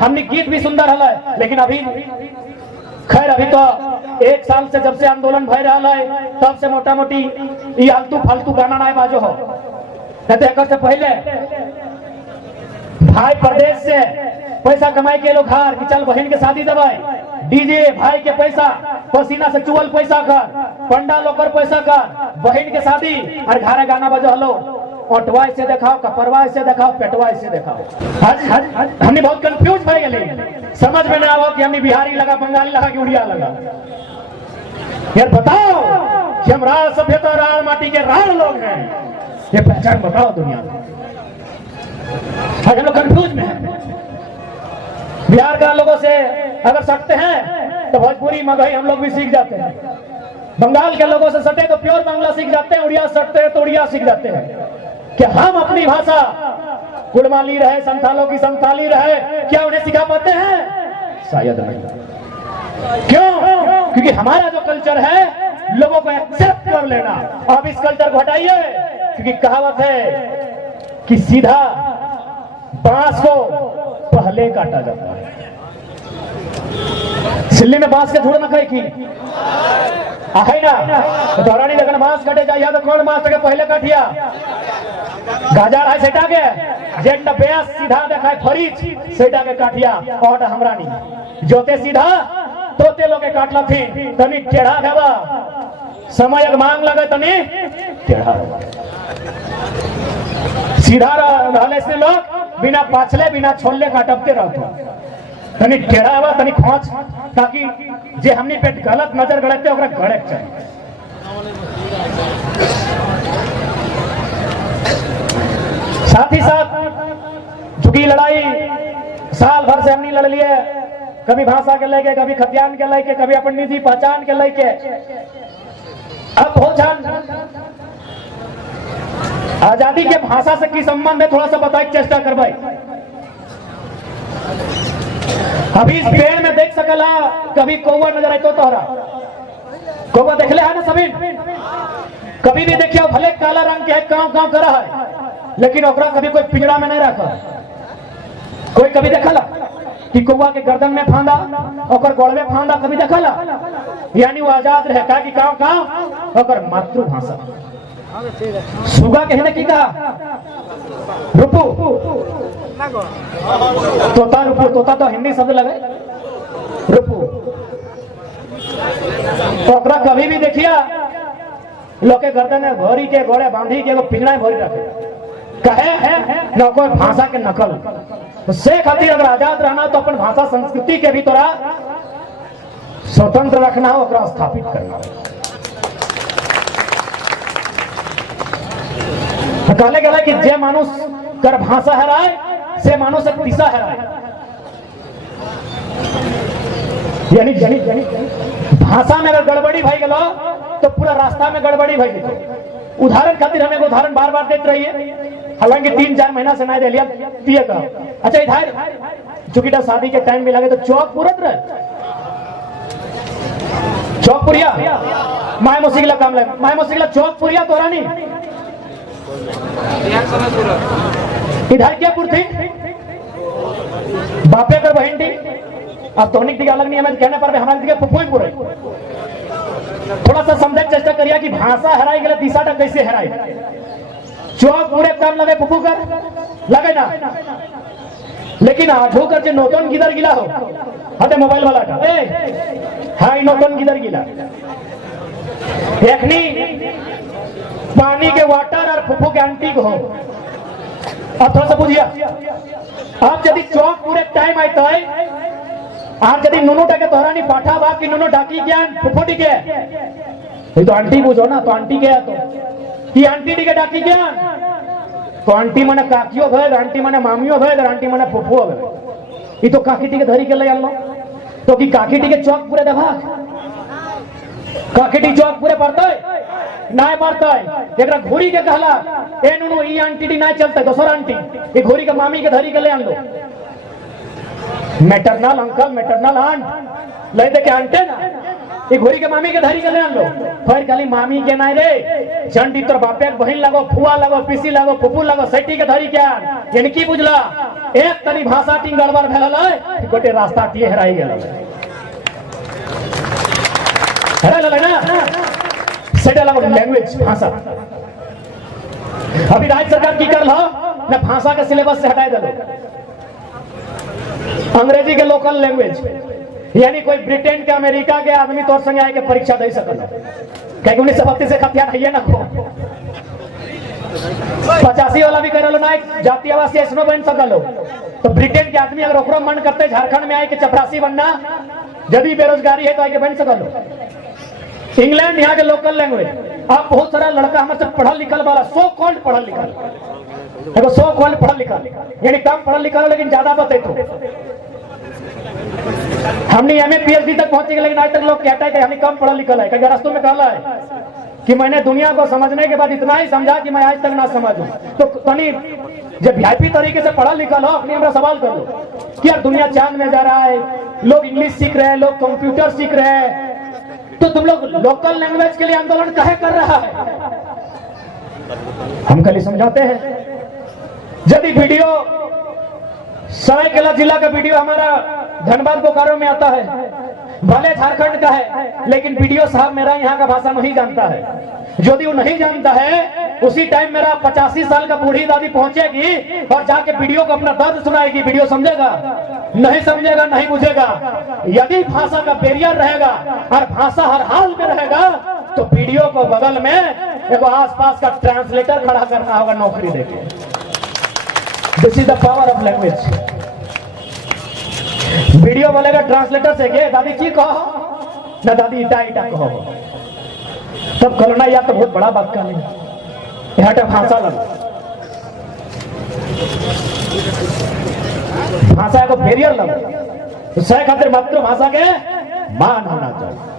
हमने गीत भी सुंदर हल है, लेकिन अभी खैर अभी तो 1 साल से जब से आंदोलन भय रहा है तब से मोटा मोटी ये आलतू फालतू गाना ना बाजो हो। नहीं से पहले भाई प्रदेश से पैसा कमाई के लोग हार कि चल बहन के शादी दबाए, डीजे भाई के पैसा पसीना से चुअल पैसा कर, पंडा लोग पैसा कर, बहन के शादी और घरे गाना बजो हलो, ओटवा से दिखाओ, कपरवा से दिखाओ, पेटवा से दिखाओ। हमने बहुत कंफ्यूज भय गए, समझ में ना आओ कि हमने बिहारी लगा, बंगाली लगा कि उड़िया लगा। यार बताओ कि हम राज सभ्यता राज माटी के राज लोग हैं, ये पहचान बताओ दुनिया में। हम लोग कंफ्यूज में हैं। बिहार का लोगों से अगर सटते हैं तो भोजपुरी मगही हम लोग भी सीख जाते हैं, बंगाल के लोगों से सटे तो प्योर बांग्ला सीख जाते हैं, उड़िया सटते हैं तो उड़िया सीख जाते हैं। क्या हम अपनी भाषा कुड़माली रहे, संथालों की संथाली रहे, क्या उन्हें सिखा पाते हैं? शायद नहीं। क्यों? क्योंकि हमारा जो कल्चर है लोगों को एक्सेप्ट कर लेना। अब इस कल्चर को हटाइए, क्योंकि कहावत है कि सीधा बांस को पहले काटा जाता है। सिल्ली में बांस के झूड़ न खाई की है ना, तो दौरानी लगन बांस कटे जाइए तो कौन बांस के पहले काटिया गाजार है सेटा के जेट बेस सीधा देखाय फरीज सेटा के काटिया और हमरानी जोते सीधा तोते लोग के काटला थी तनी टेढ़ा देवा समय मांग लगे तनी टेढ़ा सीधा रहले से लोग बिना पाछले बिना छोड़ले काटते रहते, तनी टेढ़ा हुआ तनी खोच, ताकि जे हमनी पे गलत नजर गड़ते ओकरा गड़े चाहिए। साथ ही साथ झुकी लड़ाई साल भर से हमने लड़ लिए, कभी भाषा के लेके, कभी खतियान के लेके, कभी अपन निजी पहचान के लेके। अब हो जान आजादी के भाषा से की संबंध है, थोड़ा सा बताए चेष्टा कर भाई। अभी इस पेड़ में देख सकला कभी कौवा नजर आए तो तोहरा कौवा देख ले है ना सभी, कभी भी देखिए भले काला रंग के है, काव काव कर रहा है, लेकिन ओकरा कभी कोई पिंजरा में नहीं रखा। कोई कभी देखला कि कौवा के गर्दन में फांदा और गोड़ में फांदा, कभी देखला? यानी वो आजाद रहे का कि काव काव और मातृभाषा। सुगा कहने की कहा रुपू तोता, रुपू तोता तो हिंदी शब्द लगे रुपू। तो कभी भी देखिया लोग के गर्दन में भरी के घोड़े बांधी के पिंजरा भरी रखे, कहे न कोई भाषा के नकल। तो से खातिर अगर आजाद रहना तो अपन भाषा संस्कृति के भी तोरा स्वतंत्र रखना हो, ओकरा स्थापित करना हो। कहले गया कि जे मानुष कर भाषा हराए से मानुष एक दिशा हराए। यानी भाषा में अगर गड़बड़ी भाई गलो तो पूरा रास्ता में गड़बड़ी भाई गई। उदाहरण खातिर हमें उदाहरण बार बार देते रहिए, हालांकि 3-4 महीना से नहीं दे लिया पिए का। अच्छा इधर चूंकि शादी के टाइम में लगे तो चौक पूरत रहे, चौक पुरिया माय मुसिगला काम लगे, माय मुसिगला चौक पुरिया तोरा नहीं इधर क्या पुर थी बापे कर बहन थी। अब तोनिक दिखे अलग नहीं, हमें कहने पर हमारे दिखे फुफुई पूरे। थोड़ा सा समझने की चेष्टा करिए कि भाषा हराई गए दिशा कैसे हराई। चौक पूरे काम लगे फुफू कर लगे ना, लेकिन आठो कर जो नोटन किधर गिला हो हते मोबाइल वाला का हाई नोटन किधर गिला देखनी पानी के वाटर और फुफू के आंटी को हो। अब थोड़ा सा बुझिए, आप यदि चौक पूरे टाइम आए तो आप यदि नुनू टाके तोहरा नहीं पाठा बा कि नुनू डाकी ज्ञान फुफू टिके ये तो आंटी बुझो ना, तो आंटी के तो ये आंटी टिके डाकी ज्ञान तो आंटी मने काकियो भय, आंटी मने मामियो भय, आंटी मने फुफुओ भय। ये तो काकी टिके धरी के ले आलो तो कि काकी टिके चौक पूरे दबा काकी टी चौक पूरे पड़ता है ना पड़ता है। एक घोड़ी के कहला ए नुनू ई आंटी टी ना चलता है, दोसर आंटी ये घोड़ी के मामी के धरी के ले आन लो। मैटरनल अंकल मैटरनल आंट ले दे के आंटे ना ये घोड़ी के मामी के धरी के ले लो फिर खाली मामी के नहीं रे चंडी तोर बापे के बहन लगो फुआ लगो पीसी लगो फुफू लगो सेठी के धरी क्या इनकी बुझला एक तनी भाषा टी गड़बड़ भेल है गोटे रास्ता टी हेराई गेल ना सेटल लैंग्वेज भाषा अभी राज्य सरकार की कर लो ना भाषा के सिलेबस से हटाए दो अंग्रेजी के लोकल लैंग्वेज यानी कोई ब्रिटेन के अमेरिका के आदमी तौर संगे आए के परीक्षा दे सकल कहीं 1932 से खतियान है ना को 85 वाला भी कर लो ना जातीय आवासीय ऐसनो बन सकल तो ब्रिटेन के आदमी अगर ओकरो मन करते झारखंड में आए के चपरासी बनना यदि बेरोजगारी है तो आगे बन सकल इंग्लैंड यहाँ के लोकल लैंग्वेज अब बहुत सारा लड़का हमारे पढ़ल लिखल वाला सो कॉल्ड पढ़ल लिखल देखो सो कॉल्ड पढ़ल लिखल यानी कम पढ़ल लिखल लेकिन ज्यादा बते तो हमने एमए पीएचडी तक पहुंचे लेकिन आज तक लोग कहता है कि हमने कम पढ़ा लिखा है क्योंकि रास्तों में कहला है कि मैंने दुनिया को समझने के बाद इतना ही समझा कि मैं आज तक ना समझूं तो तनी जब वीआईपी तरीके से पढ़ा लिखा हो अपने हमरा सवाल कर लो कि यार दुनिया चांद में जा रहा है लोग इंग्लिश सीख रहे हैं लोग कंप्यूटर सीख रहे हैं तो तुम लोग लोकल लैंग्वेज के लिए आंदोलन काहे कर रहा है हम खाली समझाते हैं यदि वीडियो सरायकेला जिला का वीडियो हमारा धनबाद बोकारो में आता है भले झारखंड का है लेकिन वीडियो साहब मेरा यहाँ का भाषा नहीं जानता है यदि वो नहीं जानता है उसी टाइम मेरा 85 साल का बूढ़ी दादी पहुंचेगी और जाके वीडियो को अपना दर्द सुनाएगी वीडियो समझेगा नहीं समझेगा नहीं बुझेगा यदि भाषा का बैरियर रहेगा और भाषा हर हाल में रहेगा तो वीडियो को बगल में एक आसपास का ट्रांसलेटर खड़ा करना होगा नौकरी देके this is the power of language video बोलेगा ट्रांसलेटर से के दादी की कहो ना दादी इटा इटा कहो तब कलना या तो बहुत बड़ा बात का नहीं यहाँ भाषा लग भाषा को बैरियर लग तो सह खातिर मातृभाषा के मान होना चाहिए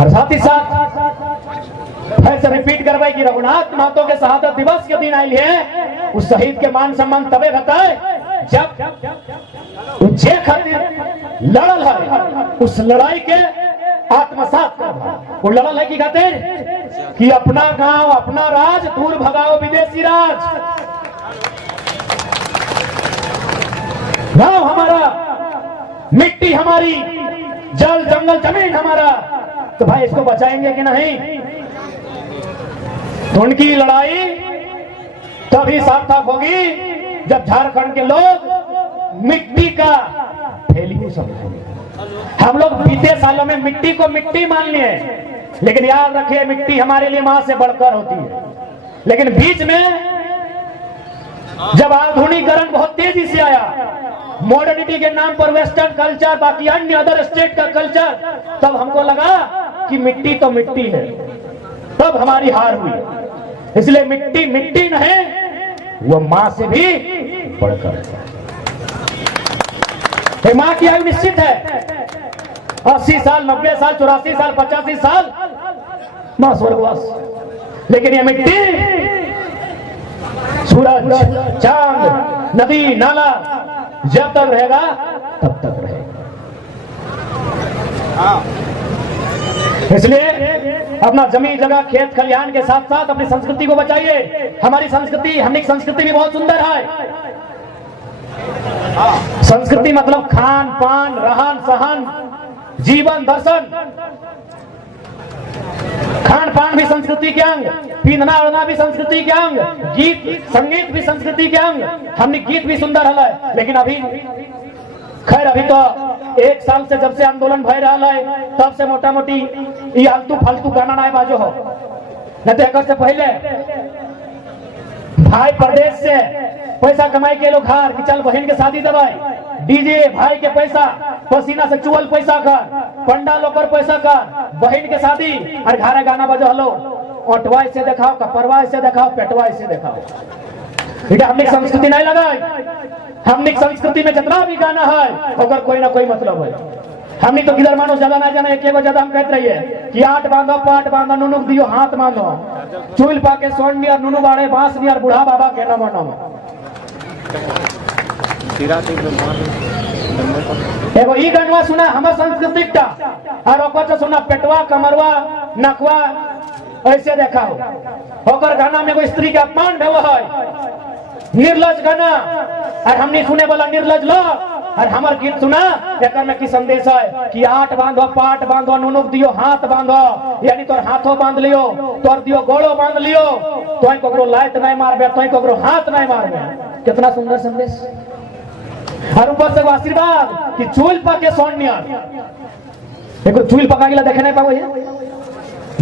और साथ ही साथ फिर से रिपीट करवाई कि रघुनाथ महतो के शहादत दिवस के दिन आई है उस शहीद के मान सम्मान तबे रहता है जब जे खातिर लड़ल है उस लड़ाई के आत्मसात कर वो लड़ल है कि खातिर कि अपना गांव अपना राज दूर भगाओ विदेशी राज गांव हमारा मिट्टी हमारी जल जंगल जमीन हमारा तो भाई इसको बचाएंगे कि नहीं तो उनकी लड़ाई तभी सार्थक होगी जब झारखंड के लोग मिट्टी का वैल्यू समझेंगे हम लोग बीते सालों में मिट्टी को मिट्टी मान लिए लेकिन याद रखिए मिट्टी हमारे लिए मां से बढ़कर होती है लेकिन बीच में जब आधुनिकीकरण बहुत तेजी से आया मॉडर्निटी के नाम पर वेस्टर्न कल्चर बाकी अन्य अदर स्टेट का कल्चर तब हमको लगा कि मिट्टी तो मिट्टी है तब हमारी हार हुई इसलिए मिट्टी मिट्टी नहीं वो मां से भी बढ़कर मां की आयु निश्चित है 80 साल 90 साल 84 साल 85 साल मां स्वर्गवास लेकिन ये मिट्टी सूरज चांद नदी नाला जब तक रहेगा तब तक रहेगा इसलिए अपना जमीन जगह खेत खलिहान के साथ साथ अपनी संस्कृति को बचाइए हमारी संस्कृति हमने संस्कृति भी बहुत सुंदर है संस्कृति मतलब खान पान रहन सहन जीवन दर्शन खान पान भी संस्कृति के अंग पीना ओढ़ना भी संस्कृति के अंग गीत संगीत भी संस्कृति के अंग हमने गीत भी सुंदर है लेकिन अभी खैर अभी तो 1 साल से जब से आंदोलन भय रहा है तब से मोटा मोटी ये आलतू फालतू गाना ना बाजो हो नहीं तो एक से पहले भाई प्रदेश से पैसा कमाई के लोग हार कि चल बहन के शादी दबाई डीजे भाई के पैसा पसीना से चुअल पैसा कर पंडा लोकर पैसा कर बहन के शादी और घारा गाना बजो हलो ओटवा से दिखाओ कपरवा से दिखाओ पेटवा से दिखाओ बेटा हमने संस्कृति नहीं लगाई हमने संस्कृति में जितना भी गाना है अगर कोई ना कोई मतलब है हमने तो किधर मानो ज्यादा ना जाना एक ज्यादा हम कहते रहिए कि आठ बांधो पाट बांधो नुनुक दियो हाथ बांधो चुल पाके सोन नियर नुनु बाड़े बांस नियर बूढ़ा बाबा के नमो नमो एगो ई गनवा सुना हमर सांस्कृतिक टा और ओकर सुना पेटवा कमरवा नकवा ऐसे देखा हो ओकर गाना में एगो स्त्री के अपमान भेव है निर्लज गाना और हमने सुने वाला निर्लज लो और हमार गीत सुना एक में की संदेश है कि आठ बांधो पाट बांधो नुनुक दियो हाथ बांधो यानी तोर हाथों बांध लियो तोर दियो गोड़ो बांध लियो तोय कोकरो लात नहीं मारबे तोय कोकरो हाथ नहीं मारबे। कितना सुंदर संदेश और ऊपर से आशीर्वाद कि चूल पाके सोनिया एको चूल पका गेला देखे नहीं पाबो है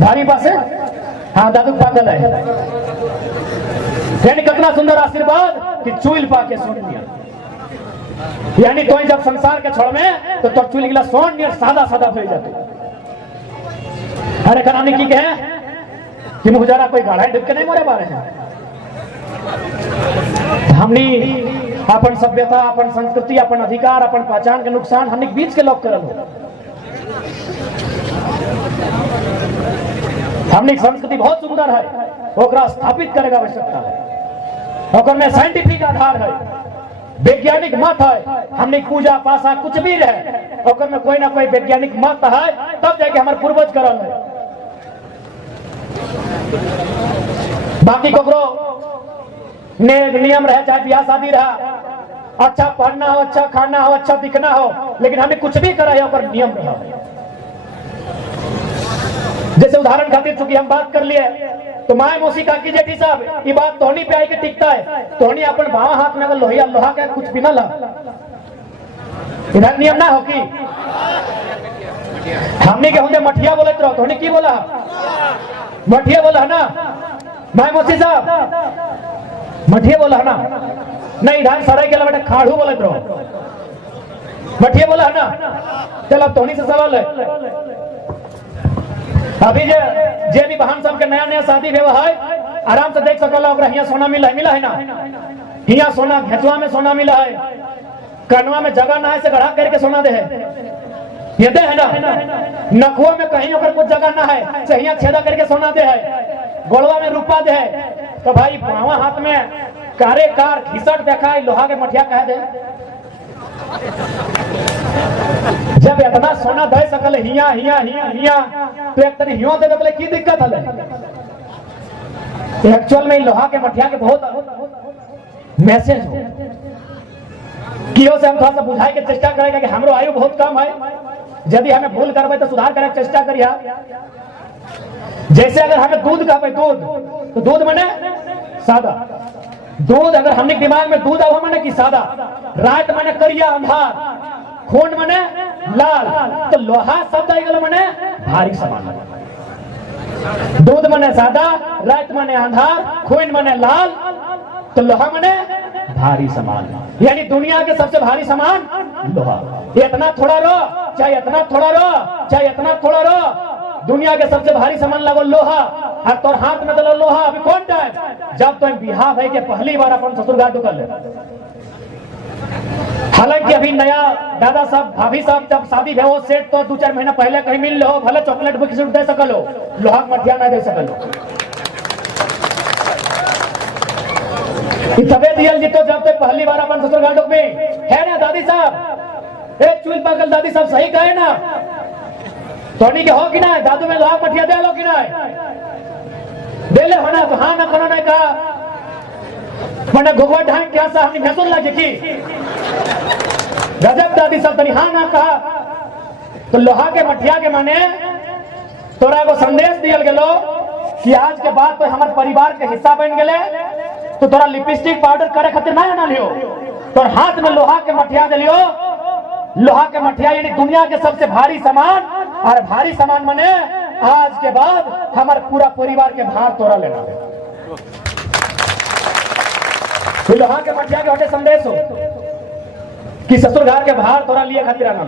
धारी पासे हाँ दादू पागल है यानी कितना सुंदर आशीर्वाद कि चूल पाके सोनिया यानी तो जब संसार के छोड़ में तो तोर चूल गिला सोन नियर सादा सादा हो जाते। अरे कनानी की कहे कि मुझारा कोई गाढ़ा डूब के नहीं मरे बारे हैं। हमनी अपन सभ्यता अपन संस्कृति अपन अधिकार अपन पहचान के नुकसान हमने बीच के लोग करल हो। हमने संस्कृति बहुत सुंदर है ओकरा स्थापित करेगा आवश्यकता है ओकर में साइंटिफिक आधार है वैज्ञानिक मत है हमने पूजा पासा कुछ भी रहे ओकर में कोई ना कोई वैज्ञानिक मत है तब जाके हमारे पूर्वज करल है। बाकी कोकरो ने नियम रहे चाहे ब्याह शादी रहा अच्छा पढ़ना हो अच्छा खाना हो अच्छा दिखना हो लेकिन हमने कुछ भी करा है ओकर नियम रहा। जैसे उदाहरण खातिर चूंकि हम बात कर लिए तो माए मौसी काकी जेठी साहब ये बात तोहनी पे आई के टिकता है तोहनी अपन भावा हाथ में अगर लोहिया लोहा के कुछ भी ना ला इधर नियम ना हो कि हमने के होंगे मठिया बोले तो तोहनी की बोला मठिया बोला है ना माए मौसी साहब मठिया बोला है ना नहीं इधर सराय के बेटा खाड़ू बोले तो मठिया बोला है ना। चल अब तोहनी से सवाल है अभी जे भी बहन सब के नया नया शादी भेवा है आराम से देख सकल हिया सोना मिला है ना हिया सोना घेचवा में सोना मिला है कनवा में जगह ना है से गढ़ा करके सोना दे है ये दे है ना नखुआ में कहीं अगर कुछ जगह ना है से हिया छेदा करके सोना दे है गोलवा में रुपा दे है तो भाई बावा हाथ में कारे कार घिसट देखा लोहा के मठिया कह दे जब इतना सोना दे सकल हिया हिया हिया हिया तो एक तरी हियो दे सकल की दिक्कत हले एक्चुअल में लोहा के मठिया के बहुत मैसेज हो कियो से हम थोड़ा सा बुझाए के चेष्टा करेगा कि हमरो आयु बहुत कम है यदि हमें भूल करबे तो सुधार करे के चेष्टा करिया। जैसे अगर हमें दूध कहबे दूध तो दूध माने सादा दूध अगर हमने दिमाग में दूध आवा माने कि सादा रात माने करिया अंधार खून माने लाल तो लोहा शब्द आई माने भारी सामान दूध माने सादा रात माने अंधार खून माने लाल तो लोहा माने भारी सामान यानी दुनिया के सबसे भारी सामान लोहा। इतना थोड़ा रो चाहे इतना थोड़ा रो चाहे इतना थोड़ा रो दुनिया के सबसे भारी सामान लगो लोहा और तोर हाथ में दलो लोहा। अभी कौन टाइम जब तुम बिहार है के पहली बार अपन ससुरघाट ढुकल ले हालांकि अभी नया दादा साहब भाभी साहब जब शादी भे सेट तो 2-4 महीना पहले कहीं मिल लो भले चॉकलेट बिस्कुट दे सकलो लोहा मठिया ना दे सकलो तबे दियल जीतो जब तक पहली बार अपन ससुरघाट ढुक में है ना दादी साहब एक चूल पागल दादी साहब सही कहे ना तोनी के हो कि ना दादू में लोहा मठिया दे लो कि ना दे ले होना तो हाँ ना कोनो नहीं कहा मैंने घुगवा ढाई क्या सा हमने महसूस लगे कि गजब दादी सब तनी हाँ ना कहा तो लोहा के मठिया के माने तोरा को संदेश दियल गेलो कि आज के बाद तो हमारे परिवार के हिस्सा बन गए तो तोरा लिपस्टिक पाउडर करे खातिर ना ना लियो तोर हाथ में लोहा के मठिया दे लियो। लोहा के मठिया यानी दुनिया के सबसे भारी सामान और भारी सामान माने आज के बाद हमारे पूरा परिवार के भार तोरा लेना है। लोहा के मठिया के होते संदेश हो कि ससुर घर के भार तोरा लिए खातिर आना।